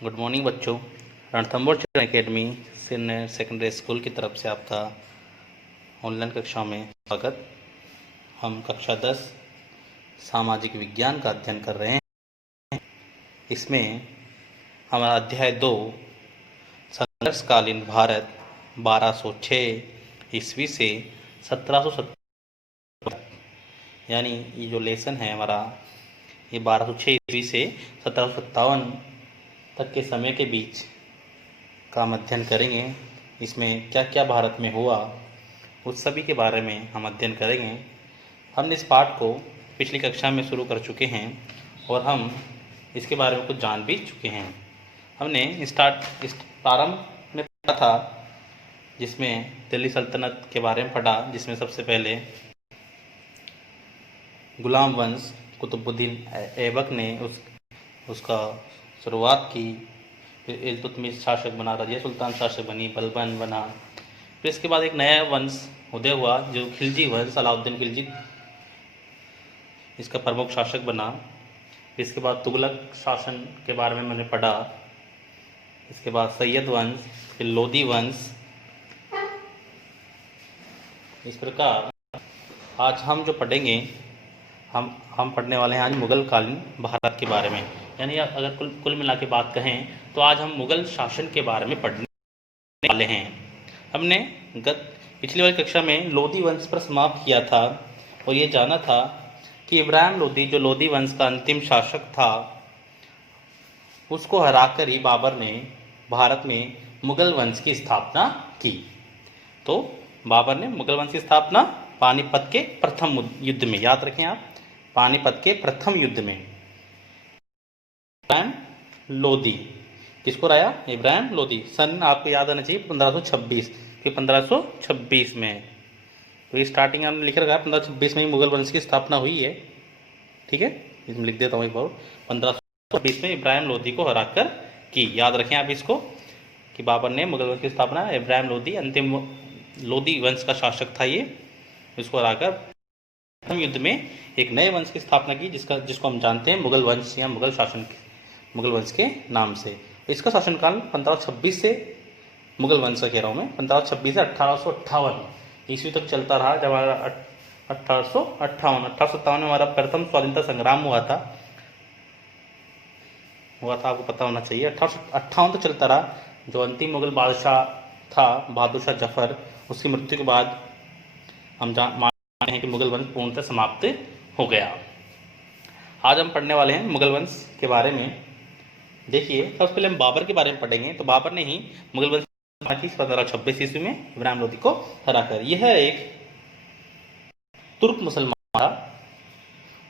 Good morning बच्चों। Ranthambore children academy senior secondary school की तरफ से आपका ऑनलाइन कक्षा में स्वागत। हम कक्षा 10 सामाजिक विज्ञान का अध्ययन कर रहे हैं। इसमें हमारा अध्याय 2 संघर्षकालीन भारत 1206 ईस्वी से 1770, यानी ये जो लेसन है हमारा ये 1206 ईस्वी से 1757 तक के समय के बीच का हम अध्ययन करेंगे। इसमें क्या क्या भारत में हुआ उस सभी के बारे में हम अध्ययन करेंगे। हमने इस पाठ को पिछली कक्षा में शुरू कर चुके हैं और हम इसके बारे में कुछ जान भी चुके हैं। हमने इस प्रारंभ में पढ़ा था जिसमें दिल्ली सल्तनत के बारे में पढ़ा, जिसमें सबसे पहले गुलाम वंश कुतुबुद्दीन ऐबक ने उसका शुरुआत की। फिर इल्तुतमिश शासक बना, रजिया सुल्तान शासक बनी, बलबन बना। फिर इसके बाद एक नया वंश उदय हुआ जो खिलजी वंश, अलाउद्दीन खिलजी इसका प्रमुख शासक बना। फिर इसके बाद तुगलक शासन के बारे में मैंने पढ़ा। इसके बाद सैयद वंश, फिर लोदी वंश। इस प्रकार आज हम जो पढ़ेंगे हम पढ़ने वाले हैं आज मुगल कालीन भारत के बारे में। यानी अगर कुल मिला के बात कहें तो आज हम मुगल शासन के बारे में पढ़ने वाले हैं। हमने पिछली वाली कक्षा में लोदी वंश पर समाप्त किया था और ये जाना था कि इब्राहिम लोदी जो लोदी वंश का अंतिम शासक था उसको हराकर ही बाबर ने भारत में मुगल वंश की स्थापना की। तो बाबर ने मुगल वंश की स्थापना पानीपत के प्रथम युद्ध में, याद रखें आप, पानीपत के प्रथम युद्ध में इब्राहिम लोदी किसको हराया? इब्राहिम लोदी। सन आपको याद आना चाहिए 1526 कि 1526 में, तो ये स्टार्टिंग हमने लिख रखा है 1526 में ही मुगल वंश की स्थापना हुई है। ठीक है, इसमें लिख देता हूँ एक बार, 1526 में इब्राहिम लोदी को हराकर की। याद रखें आप इसको कि बाबर ने मुगल वंश की स्थापना, इब्राहिम लोदी अंतिम लोदी वंश का शासक था ये, इसको हराकर प्रथम युद्ध में एक नए वंश की स्थापना की जिसको हम जानते हैं मुगल वंश या मुगल वंश के नाम से। इसका शासनकाल 1526 से, मुगल वंश का कह रहा हूँ मैं, 1526 से 1858 ईस्वी तक चलता रहा। जब हमारा 1858 में हमारा प्रथम स्वाधीनता संग्राम हुआ था आपको पता होना चाहिए। 1858 तक चलता रहा। जो अंतिम मुगल बादशाह था बहादुर शाह जफर, उसकी मृत्यु के बाद हम मानते हैं कि मुगल वंश पूर्णतः समाप्त हो गया। आज हम पढ़ने वाले हैं मुगल वंश के बारे में। देखिए, सबसे पहले हम बाबर के बारे में पढ़ेंगे। तो बाबर ने ही मुगल वंश 1526 ईस्वी में इब्राहिम लोदी को हराकर। यह एक तुर्क मुसलमान था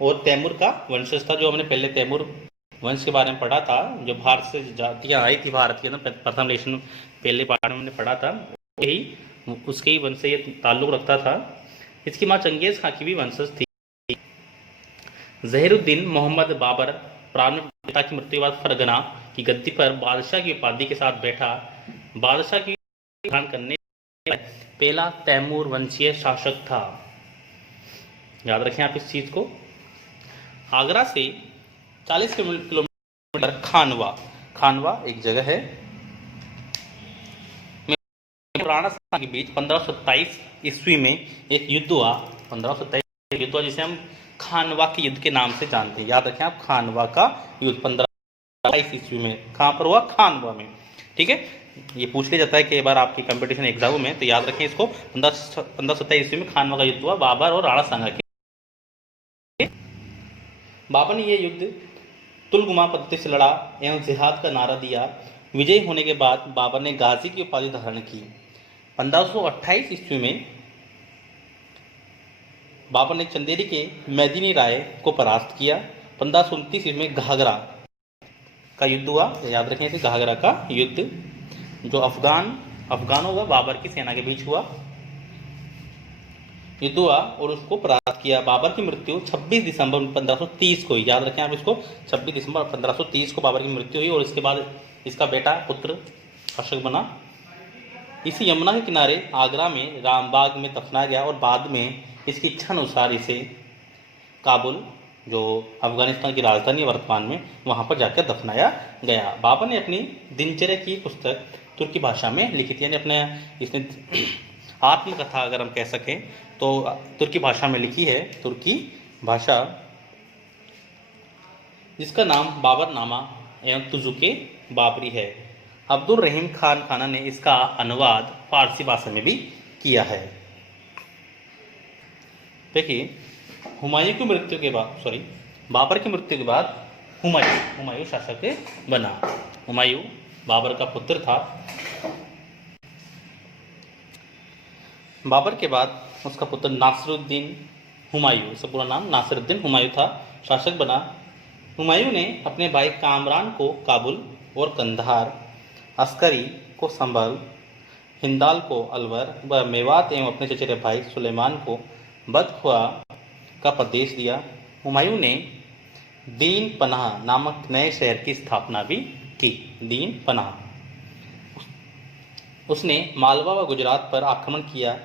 और तैमूर का वंशज था। जो हमने पहले तैमूर वंश के बारे में पढ़ा था, जो भारत से जातियां आई थी भारत के अंदर, प्रथम लेशन पहले पाठ में हमने पढ़ा था, यही उसके ही वंश से ये ताल्लुक रखता था। इसकी माँ चंगेज खां की भी वंशज थी। जहीरुद्दीन मोहम्मद बाबर प्रारंभिक पिता की मृत्यु के बाद फरगना की गद्दी पर बादशाह की उपाधि के साथ बैठा। बादशाह की ग्रहण करने पहला तैमूर वंशीय शासक था। याद रखें आप इस चीज को। आगरा से 40 किलोमीटर खानवा एक जगह है, राणा सांगा के बीच 1527 ईस्वी में एक युद्ध हुआ। 1527 युद्ध हुआ जिसे हम खानवा के युद्ध के नाम से जानते हैं। याद रखें आप, खानवा का युद्ध 1527 ईस्वी में कहाँ पर हुआ? खानवा में। ठीक है, ये पूछ लिया जाता है कि बार आपकी कंपटीशन एग्जाम में, तो याद रखें इसको। 1527 ईस्वी में खानवा का युद्ध हुआ बाबर और राणा सांगा के। बाबर ने यह युद्ध तुलगुमा पद्धति से लड़ा एवं जिहाद का नारा दिया। विजयी होने के बाद बाबर ने गाजी की उपाधि धारण की। 1528 ईस्वी में बाबर ने चंदेरी के मैदिनी राय को परास्त किया। 1529 ईस्वी में घाघरा का युद्ध हुआ। याद रखें कि घाघरा का युद्ध जो अफगानों व बाबर की सेना के बीच हुआ युद्ध हुआ और उसको परास्त किया। बाबर की मृत्यु 26 दिसंबर 1530 को, याद रखें आप इसको, 26 दिसंबर 1530 को बाबर की मृत्यु हुई और इसके बाद इसका बेटा पुत्र शासक बना। इसी यमुना के किनारे आगरा में रामबाग में दफनाया गया और बाद में इसकी इच्छा अनुसार इसे काबुल जो अफगानिस्तान की राजधानी है वर्तमान में, वहाँ पर जाकर दफनाया गया। बाबर ने अपनी दिनचर्या की पुस्तक तुर्की भाषा में लिखी थी, यानी अपने इसने आत्मकथा अगर हम कह सकें तो तुर्की भाषा में लिखी है, तुर्की भाषा, जिसका नाम बाबर नामा एवं तुजुके बाबरी है। अब्दुल रहीम खान खाना ने इसका अनुवाद फारसी भाषा में भी किया है। देखिए, हुमायूं की मृत्यु के बाद, बाबर की मृत्यु के बाद हुमायूं शासक बना। हुमायूं बाबर का पुत्र था। बाबर के बाद उसका पुत्र नासिरुद्दीन हुमायूं, इसका पूरा नाम नासिरुद्दीन हुमायूं था, शासक बना। हुमायूं ने अपने भाई कामरान को काबुल और कंधार, अस्करी को संभल, हिंदाल को अलवर व मेवात एवं अपने चचेरे भाई सुलेमान को बदखुआ का प्रदेश दिया। हुमायूं ने दीन पनाह नामक नए शहर की स्थापना भी की। दीन पनाह, उसने मालवा व गुजरात पर आक्रमण किया।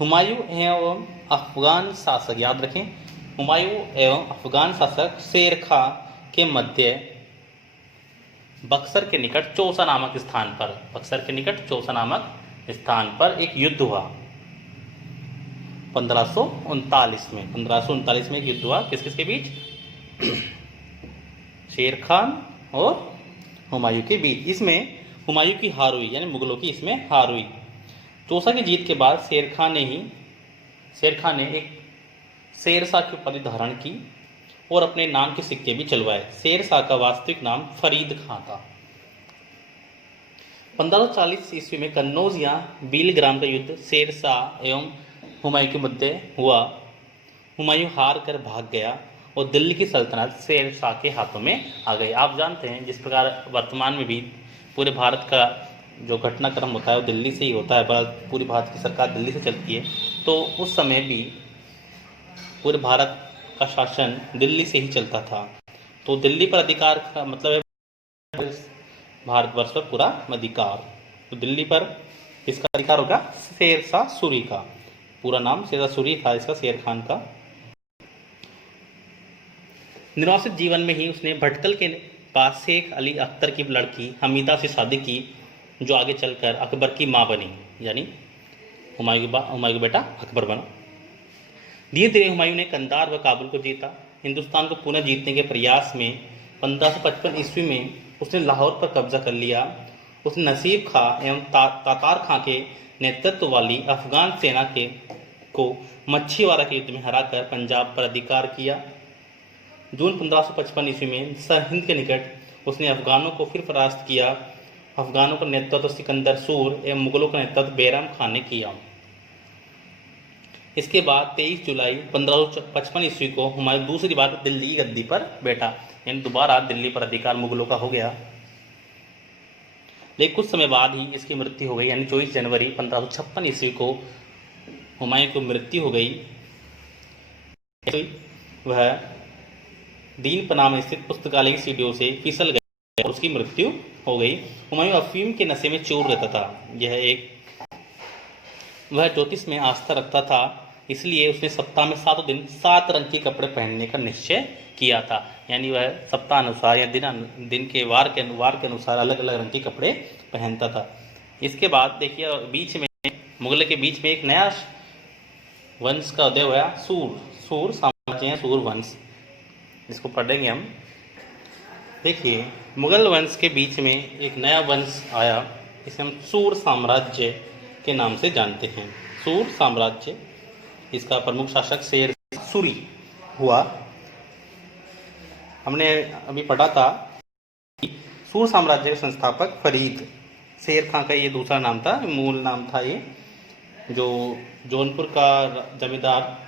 हुमायूं एवं अफगान शासक, याद रखें, हुमायूं एवं अफगान शासक शेर खां के मध्य बक्सर के निकट चौसा नामक स्थान पर एक युद्ध हुआ 1539 में एक युद्ध हुआ। किस किस के बीच? शेर खान और हुमायूं के बीच। इसमें हुमायूं की हार हुई, यानी मुगलों की इसमें हार हुई। चौसा की जीत के बाद शेर खान ने एक शेरशाह की उपाधि धारण की और अपने नाम के सिक्के भी चलवाए। शेरशाह का वास्तविक नाम फरीद खां था। 1540 ईस्वी में कन्नौज या बीलग्राम का युद्ध शेरशाह एवं हुमायूं के मध्य हुआ। हुमायूं हार कर भाग गया और दिल्ली की सल्तनत शेरशाह के हाथों में आ गई। आप जानते हैं जिस प्रकार वर्तमान में भी पूरे भारत का जो घटनाक्रम होता है वो दिल्ली से ही होता है, पूरी भारत की सरकार दिल्ली से चलती है, तो उस समय भी पूरे भारत का शासन दिल्ली से ही चलता था। तो दिल्ली पर अधिकार का मतलब है भारतवर्ष पर पूरा अधिकार। तो दिल्ली पर इसका अधिकार होगा शेरशाह सूरी का, पूरा नाम शेरशाह सूरी था इसका, शेर खान का। निर्वासित जीवन में ही उसने भटकल के पास शेख अली अख्तर की लड़की हमीदा से शादी की, जो आगे चलकर अकबर की मां बनी, यानी हुमायूं का बेटा अकबर बना। धीरे धीरे हुमायूं ने कंधार व काबुल को जीता। हिंदुस्तान को पुनः जीतने के प्रयास में 1555 ईस्वी में उसने लाहौर पर कब्जा कर लिया। उसने नसीब खां एवं तातार खां के नेतृत्व वाली अफगान सेना को मच्छीवाड़ा के युद्ध में हराकर पंजाब पर अधिकार किया। जून 1555 ईस्वी में सरहिंद के निकट उसने अफगानों को फिर परास्त किया। अफगानों का नेतृत्व सिकंदर सूर एवं मुगलों का नेतृत्व बैराम खान ने किया। इसके बाद 23 जुलाई 1555 ईस्वी को हुमायूं दूसरी बार दिल्ली की गद्दी पर बैठा, यानी दोबारा दिल्ली पर अधिकार मुगलों का हो गया। लेकिन कुछ समय बाद ही इसकी मृत्यु हो गई, यानी 24 जनवरी 1556 ईस्वी को हुमायूं की मृत्यु हो गई। वह दीन पनाह में स्थित पुस्तकालय की सीढ़ियों से फिसल गया और उसकी मृत्यु हो गई। हुमायूं अफीम के नशे में चूर रहता था। वह ज्योतिष में आस्था रखता था, इसलिए उसने सप्ताह में 7 दिन 7 रंग के कपड़े पहनने का निश्चय किया था। यानी वह सप्ताह अनुसार या दिन के वार के अनुसार अलग अलग रंग के कपड़े पहनता था। इसके बाद देखिए बीच में मुगल के बीच में एक नया वंश का उदय हुआ, सूर साम्राज्य, सूर वंश, इसको पढ़ेंगे हम। देखिए मुगल वंश के बीच में एक नया वंश आया, इसे हम सूर साम्राज्य के नाम से जानते हैं। सूर साम्राज्य, इसका प्रमुख शासक शेर सूरी हुआ। हमने अभी पढ़ा था कि सूर साम्राज्य के संस्थापक फरीद, शेर खां का ये दूसरा नाम था, मूल नाम था ये, जो जौनपुर का जमींदार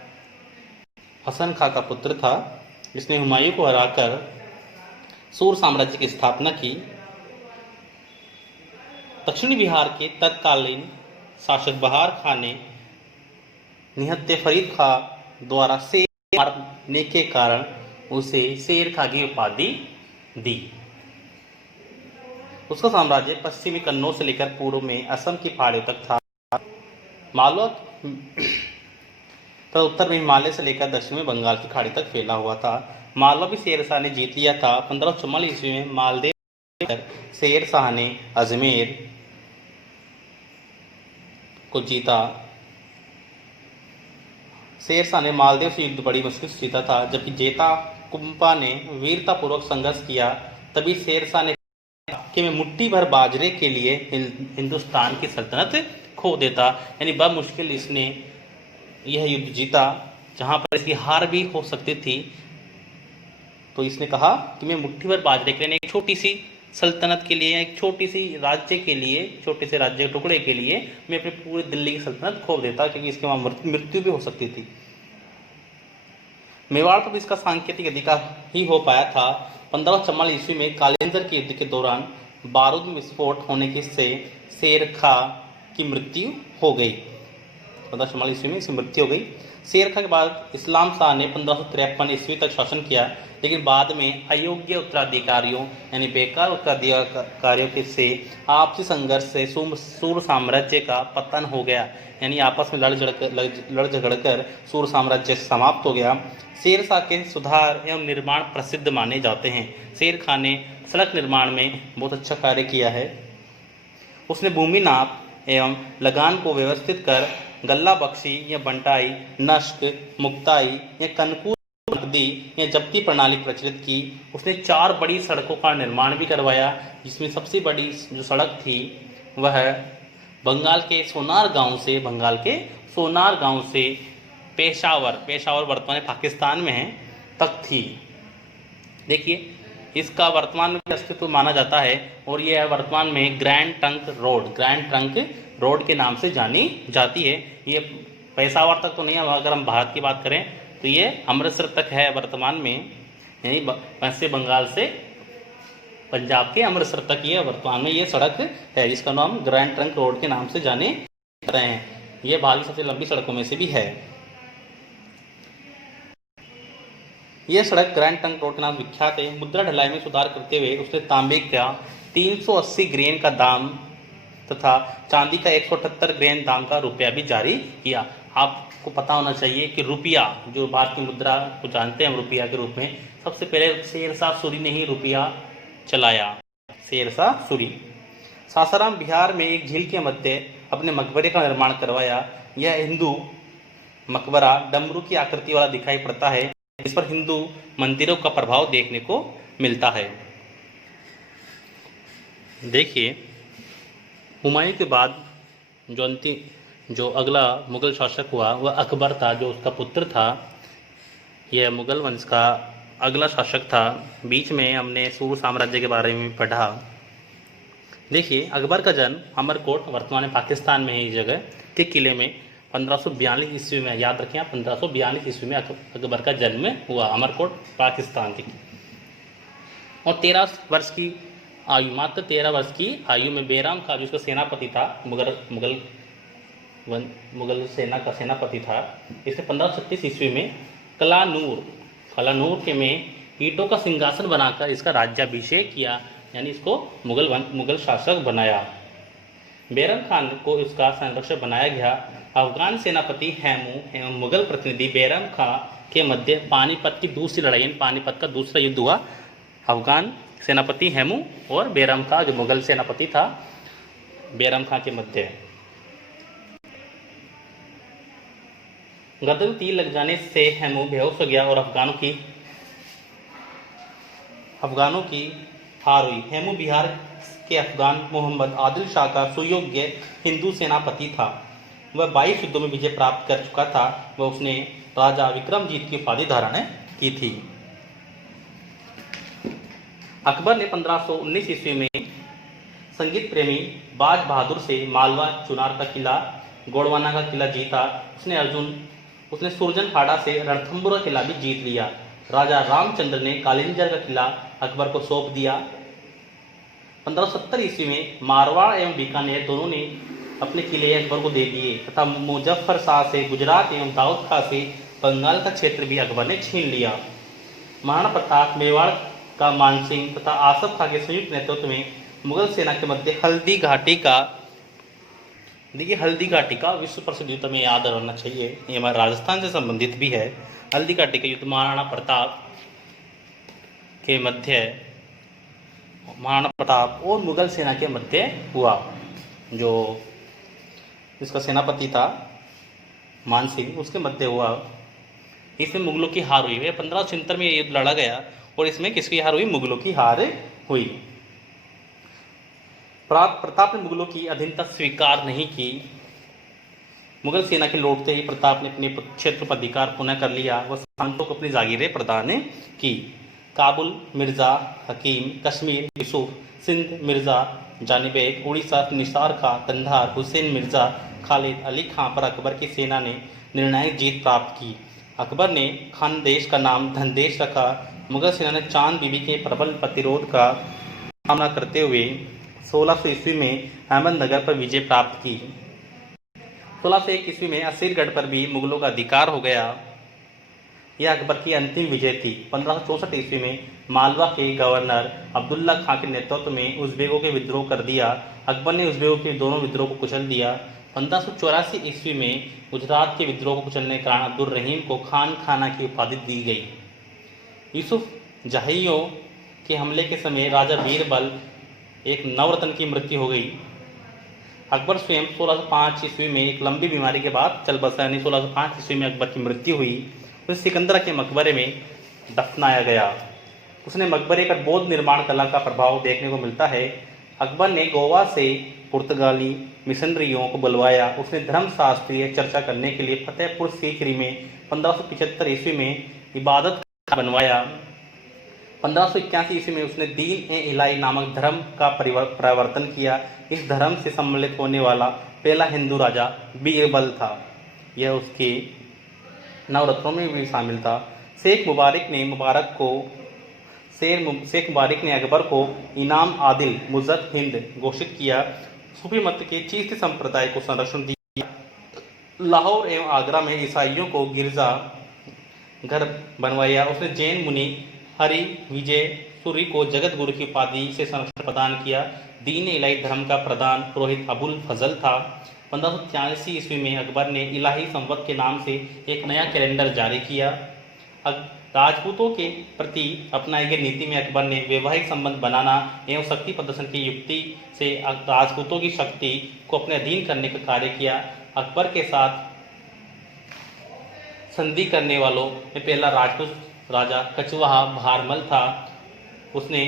हसन खां का पुत्र था। इसने हुमायूं को हराकर सूर साम्राज्य की स्थापना की। दक्षिणी बिहार के तत्कालीन शासक बहार खां ने निहत्थे फरीद खां द्वारा शेर मारने के कारण उसे शेर खां की उपाधि दी। उसका साम्राज्य पश्चिमी कन्नौज से लेकर पूर्व में असम की पहाड़ियों तक था। मालवा तथा उत्तर में हिमालय से लेकर दक्षिण में बंगाल की खाड़ी तक फैला हुआ था। मालवा भी शेर शाह ने जीत लिया था। 1544 ईस्वी में मालदेव शेर शाह ने अजमेर को जीता। शेर शाह ने मालदेव से युद्ध बड़ी मुश्किल से जीता था, जबकि जेता कुंपा ने वीरतापूर्वक संघर्ष किया। तभी शेर शाह ने कि मैं मुट्ठी भर बाजरे के लिए हिंदुस्तान की सल्तनत खो देता। यानी बमुश्किल इसने यह युद्ध जीता, जहां पर इसकी हार भी हो सकती थी। तो इसने कहा कि मैं मुट्ठी भर बाजरे के लिए, एक छोटी सी सल्तनत के लिए, एक छोटी सी राज्य के लिए, छोटे से राज्य के टुकड़े के लिए मैं अपनी पूरी दिल्ली की सल्तनत खो देता, क्योंकि इसके वहां मृत्यु भी हो सकती थी। मेवाड़ पर इसका सांकेतिक अधिकार ही हो पाया था। 1544 ईस्वी में कालिंजर के युद्ध के दौरान बारूद में विस्फोट होने की से शेर खां की मृत्यु हो गई। 1544 ईस्वी में इसकी मृत्यु हो गई। शेर खां के बाद इस्लाम शाह ने 1553 ईस्वी तक शासन किया, लेकिन बाद में अयोग्य उत्तराधिकारियों यानी बेकार उत्तराधिकारियों के से आपसी संघर्ष से सूर साम्राज्य का पतन हो गया। यानी आपस में लड़ झगड़कर सूर साम्राज्य समाप्त हो गया। शेर शाह के सुधार एवं निर्माण प्रसिद्ध माने जाते हैं। शेर खां ने सड़क निर्माण में बहुत अच्छा कार्य किया है। उसने भूमि नाप एवं लगान को व्यवस्थित कर गल्ला बख्शी या बंटाई, नष्क, मुक्ताई या कनकूर नकदी या जब्ती प्रणाली प्रचलित की। उसने 4 बड़ी सड़कों का निर्माण भी करवाया, जिसमें सबसे बड़ी जो सड़क थी वह बंगाल के सोनार गांव से पेशावर वर्तमान पाकिस्तान में है तक थी। देखिए, इसका वर्तमान में अस्तित्व माना जाता है और यह वर्तमान में ग्रैंड ट्रंक रोड के नाम से जानी जाती है। ये पेशावर तक तो नहीं है, अगर हम भारत की बात करें तो ये अमृतसर तक है वर्तमान में, यानी पश्चिम बंगाल से पंजाब के अमृतसर तक ये वर्तमान में ये सड़क है, जिसका नाम ग्रैंड ट्रंक रोड के नाम से जाने रहे हैं। ये भारत की सबसे लंबी सड़कों में से भी है। यह सड़क ग्रैंड ट्रंक रोड के नाम विख्यात है। मुद्रा ढलाई में सुधार करते हुए उसने तांबे का 380 ग्रेन का दाम तथा चांदी का 178 ग्रेन दाम का रुपया भी जारी किया। आपको पता होना चाहिए कि रुपया, जो भारतीय मुद्रा को जानते हैं हम रुपया के रूप में, सबसे पहले शेर शाह सूरी ने ही रुपया चलाया। शेर शाह सूरी सासाराम बिहार में एक झील के मध्य अपने मकबरे का निर्माण करवाया। यह हिंदू मकबरा डमरू की आकृति वाला दिखाई पड़ता है। इस पर हिंदू मंदिरों का प्रभाव देखने को मिलता है। देखिए, हुमायूं के बाद जो अगला मुगल शासक हुआ वह अकबर था, जो उसका पुत्र था। यह मुगल वंश का अगला शासक था। बीच में हमने सूर साम्राज्य के बारे में पढ़ा। देखिए, अकबर का जन्म अमरकोट वर्तमान पाकिस्तान में है, इस जगह के किले में 1542 ईस्वी में, याद रखें आप, 1542 ईस्वी में अकबर का जन्म हुआ, अमरकोट पाकिस्तान थी। और 13 वर्ष की आयु, मात्र 13 वर्ष की आयु में बैराम खां, जो उसका सेनापति था, मुगल सेना का सेनापति था, इसने 1536 ईस्वी में कलानूर के में ईंटों का सिंहासन बनाकर इसका राज्याभिषेक किया, यानी इसको मुगल शासक बनाया। बैरम खान को इसका संरक्षक बनाया गया। अफगान सेनापति हैमू एवं मुगल प्रतिनिधि बैरम खां के मध्य पानीपत की दूसरी लड़ाई, पानीपत का दूसरा युद्ध हुआ। अफगान सेनापति हैमू और बैरम खां, जो मुगल सेनापति था, बैरम खां के मध्य। गदर में तीर लग जाने से हैमू बेहोश हो गया और अफगानों की हार हुई। हैमू बिहार के अफगान मोहम्मद आदिल शाह का सुयोग्य हिंदू सेनापति था। वह 22 युद्धों में विजय प्राप्त कर चुका था। वह उसने राजा विक्रमजीत की उपाधि धारण की थी। अकबर ने 1519 ईस्वी में संगीत प्रेमी बाज बहादुर से मालवा चुनार का किला, गोड़वाना का किला जीता। उसने सुरजनहाड़ा से रणथंभौर का किला भी जीत लिया। राजा रामचंद्र ने कालिंजर का किला अकबर को सौंप दिया। 1570 ईस्वी में मारवाड़ एवं बीकानेर दोनों ने अपने किले अकबर को दे दिए तथा मुजफ्फर शाह से गुजरात एवं दाऊद खां से बंगाल का क्षेत्र भी अकबर ने छीन लिया। महाराणा प्रताप मेवाड़ का मानसिंह तथा आसफ खां के संयुक्त नेतृत्व में मुगल सेना के मध्य हल्दी घाटी का विश्व प्रसिद्ध युद्ध में याद रखना चाहिए, ये हमारे राजस्थान से संबंधित भी है। हल्दी घाटी का युद्ध महाराणा प्रताप के मध्य, महाराणा प्रताप और मुगल सेना के मध्य हुआ। जो इसका सेनापति था मान सिंह, उसके मध्य हुआ। इसमें मुगलों की हार हुई। 1576 में ये युद्ध लड़ा गया और इसमें किसकी हार हुई? मुगलों की हार हुई। प्रताप ने मुगलों की अधीनता स्वीकार नहीं की। मुगल सेना के लौटते ही प्रताप ने अपने क्षेत्र पर अधिकार पुनः कर लिया। वह सांतों को अपनी जागीरें प्रदान की। काबुल मिर्जा हकीम, कश्मीर यूसुफ, सिंध मिर्जा जानिबेग, उड़ीसा निसार खां, कंधार हुसैन मिर्जा खालिद अली खां पर अकबर की सेना ने निर्णायक जीत प्राप्त की। अकबर ने खानदेश का नाम धनदेश रखा। मुगल सेना ने चांद बीबी के प्रबल प्रतिरोध का सामना करते हुए 1600 ईस्वी में अहमदनगर पर विजय प्राप्त की। 1601 ईस्वी में असीरगढ़ पर भी मुगलों का अधिकार हो गया। यह अकबर की अंतिम विजय थी। 1564 ईस्वी में मालवा के गवर्नर अब्दुल्ला खां के नेतृत्व में उज़्बेकों के विद्रोह कर दिया। अकबर ने उज़्बेकों के दोनों विद्रोह को कुचल दिया। 1584 ईस्वी में गुजरात के विद्रोह को कुचलने के कारण अब्दुल रहीम को खान खाना की उपाधि दी गई। यूसुफ जहियों के हमले के समय राजा बीरबल एक नवरत्न की मृत्यु हो गई। अकबर स्वयं 1605 ईस्वी में एक लंबी बीमारी के बाद चल बसा, यानी 1605 ईस्वी में अकबर की मृत्यु हुई। उसे सिकंदरा के मकबरे में दफनाया गया। उसने मकबरे का बौद्ध निर्माण कला का प्रभाव देखने को मिलता है। अकबर ने गोवा से पुर्तगाली मिशनरियों को बुलवाया। उसने धर्मशास्त्रीय चर्चा करने के लिए फतेहपुर सीकरी में 1575 ईस्वी में इबादत बनवाया। 1581 ईस्वी में उसने दीन ए इलाही नामक धर्म का प्रवर्तन किया। इस धर्म से सम्मिलित होने वाला पहला हिंदू राजा बीरबल था। यह उसके नवरत्नों में भी शामिल था। शेख मुबारक ने अकबर को इनाम आदिल मुज़्ज़त हिंद घोषित किया। सूफी मत के चिश्ती संप्रदाय को संरक्षण दिया। लाहौर एवं आगरा में ईसाइयों को गिरजा घर बनवाया। उसने जैन मुनि हरि विजय सूरी को जगत गुरु की उपाधि से संरक्षण प्रदान किया। दीन इलाही धर्म का प्रधान पुरोहित अबुल फजल था। 1583 ईस्वी में अकबर ने इलाही संवत के नाम से एक नया कैलेंडर जारी किया। राजपूतों के प्रति अपनाई गई नीति में अकबर ने वैवाहिक संबंध बनाना एवं शक्ति प्रदर्शन की युक्ति से राजपूतों की शक्ति को अपने अधीन करने का कार्य किया। अकबर के साथ संधि करने वालों में पहला राजपूत राजा कछवाहा भारमल था। उसने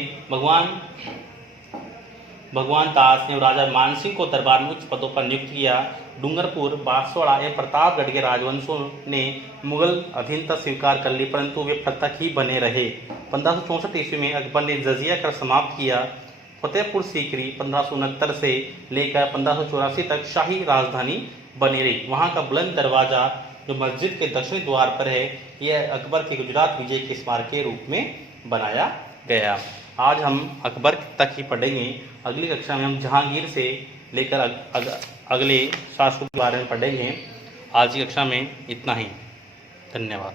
भगवान दास ने राजा मानसिंह को दरबार में उच्च पदों पर नियुक्त किया। डूंगरपुर, बांसवाड़ा एवं प्रतापगढ़ के राजवंशों ने मुगल अधीनता स्वीकार कर ली, परंतु वे पृथक ही बने रहे। 1564 ईस्वी में अकबर ने जजिया कर समाप्त किया। फतेहपुर सीकरी 1569 से लेकर 1584 तक शाही राजधानी बनी रही। वहाँ का बुलंद दरवाजा जो मस्जिद के दक्षिणी द्वार पर है, यह अकबर के गुजरात विजय के स्मारक के रूप में बनाया गया। आज हम अकबर तक ही पढ़ेंगे। अगली कक्षा में हम जहांगीर से लेकर अगले शासकों के बारे में पढ़ेंगे। आज की कक्षा में इतना ही। धन्यवाद।